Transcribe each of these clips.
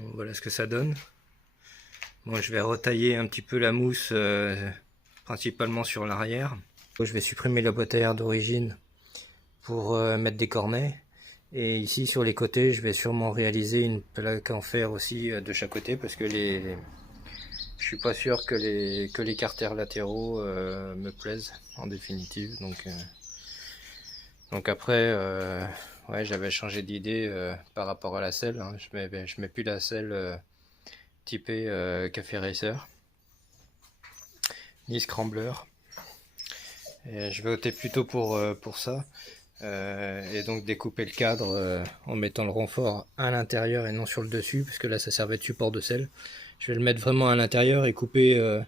Bon, voilà ce que ça donne. Bon, je vais retailler un petit peu la mousse, principalement sur l'arrière. Je vais supprimer la boîte à air d'origine pour mettre des cornets. Et ici sur les côtés, je vais sûrement réaliser une plaque en fer aussi de chaque côté, parce que je suis pas sûr que les carters latéraux me plaisent en définitive. Donc après, ouais, j'avais changé d'idée par rapport à la selle. Hein. Je mets plus la selle typée Café Racer ni Scrambler. Et je vais opter plutôt pour ça. Et donc découper le cadre en mettant le renfort à l'intérieur et non sur le dessus, parce que là ça servait de support de selle. Je vais le mettre vraiment à l'intérieur et couper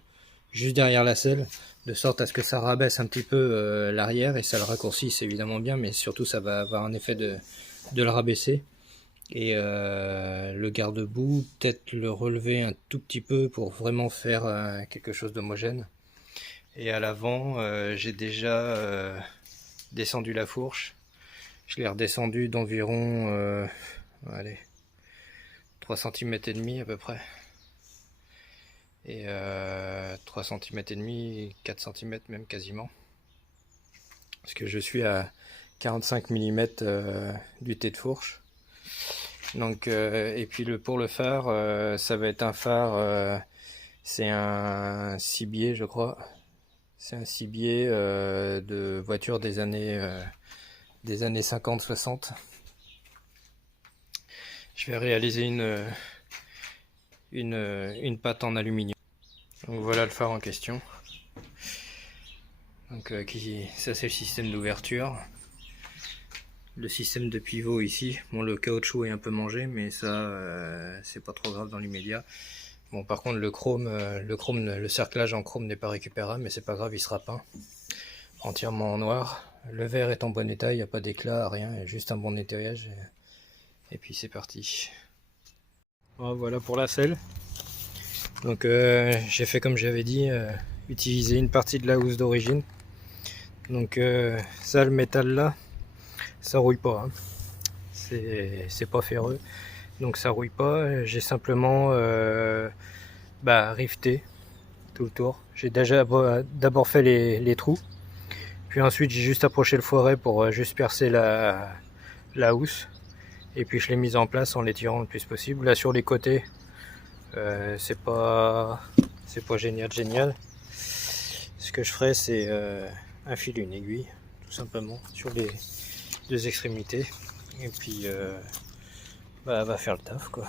juste derrière la selle, de sorte à ce que ça rabaisse un petit peu l'arrière, et ça le raccourcisse évidemment bien, mais surtout ça va avoir un effet de le rabaisser. Et le garde-boue, peut-être le relever un tout petit peu pour vraiment faire quelque chose d'homogène. Et à l'avant, j'ai déjà descendu la fourche. Je l'ai redescendu d'environ allez, 3 cm et demi à peu près. Et 3 cm et demi, 4 cm même quasiment. Parce que je suis à 45 mm d'unité de fourche. Donc, et puis pour le phare, ça va être un phare, c'est un cibier je crois. C'est un cibier de voiture des années 50-60. Je vais réaliser une patte en aluminium. Donc voilà le phare en question. Donc ça c'est le système d'ouverture. Le système de pivot ici. Bon, le caoutchouc est un peu mangé, mais ça c'est pas trop grave dans l'immédiat. Bon, par contre le cerclage en chrome n'est pas récupérable, mais c'est pas grave, il sera peint entièrement en noir. Le verre est en bon état, il n'y a pas d'éclat, rien, juste un bon nettoyage. Et puis c'est parti. Voilà pour la selle. Donc j'ai fait comme j'avais dit, utiliser une partie de la housse d'origine. Donc ça, le métal là, ça rouille pas. Hein. C'est pas ferreux, donc ça rouille pas. J'ai simplement rifté tout le tour. J'ai déjà d'abord fait les trous, puis ensuite j'ai juste approché le foret pour juste percer la housse, et puis je l'ai mise en place en l'étirant le plus possible. Là sur les côtés, c'est pas génial. Ce que je ferai, c'est infiler une aiguille tout simplement sur les deux extrémités, et puis elle va faire le taf quoi.